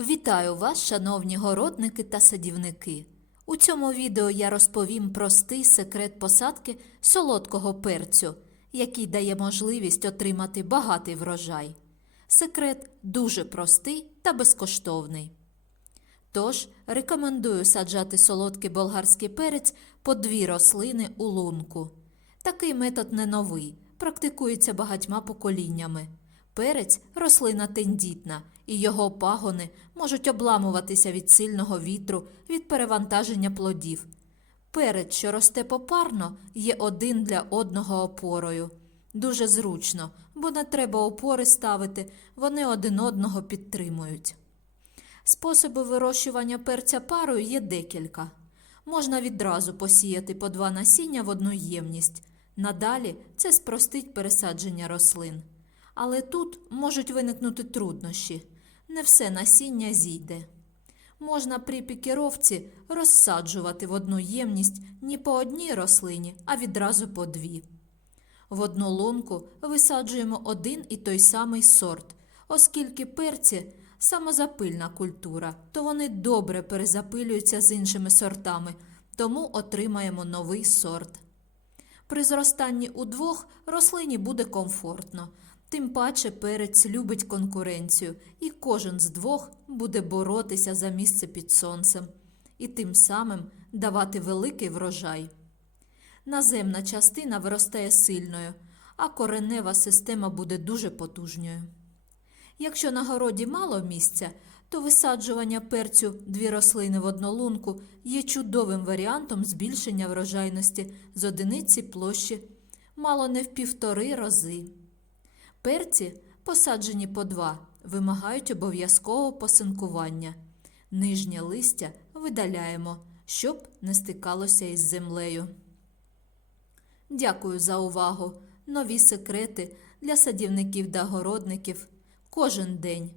Вітаю вас, шановні городники та садівники. У цьому відео я розповім простий секрет посадки солодкого перцю, який дає можливість отримати багатий врожай. Секрет дуже простий та безкоштовний. Тож рекомендую саджати солодкий болгарський перець по дві рослини у лунку. Такий метод не новий, практикується багатьма поколіннями. Перець рослина тендітна, і його пагони можуть обламуватися від сильного вітру, від перевантаження плодів. Перець, що росте попарно, є один для одного опорою. Дуже зручно, бо не треба опори ставити, вони один одного підтримують. Способи вирощування перця парою є декілька. Можна відразу посіяти по два насіння в одну ємність. Надалі це спростить пересадження рослин. Але тут можуть виникнути труднощі. Не все насіння зійде. Можна при пікіровці розсаджувати в одну ємність не по одній рослині, а відразу по дві. В одну лунку висаджуємо один і той самий сорт, оскільки перці самозапильна культура, то вони добре перезапилюються з іншими сортами, тому отримаємо новий сорт. При зростанні удвох рослині буде комфортно, тим паче перець любить конкуренцію, і кожен з двох буде боротися за місце під сонцем і тим самим давати великий врожай. Наземна частина виростає сильною, а коренева система буде дуже потужною. Якщо на городі мало місця, то висаджування перцю дві рослини в однолунку є чудовим варіантом збільшення врожайності з одиниці площі мало не в півтори рази. Перці, посаджені по два, вимагають обов'язкового посинкування. Нижнє листя видаляємо, щоб не стикалося із землею. Дякую за увагу. Нові секрети для садівників та городників кожен день.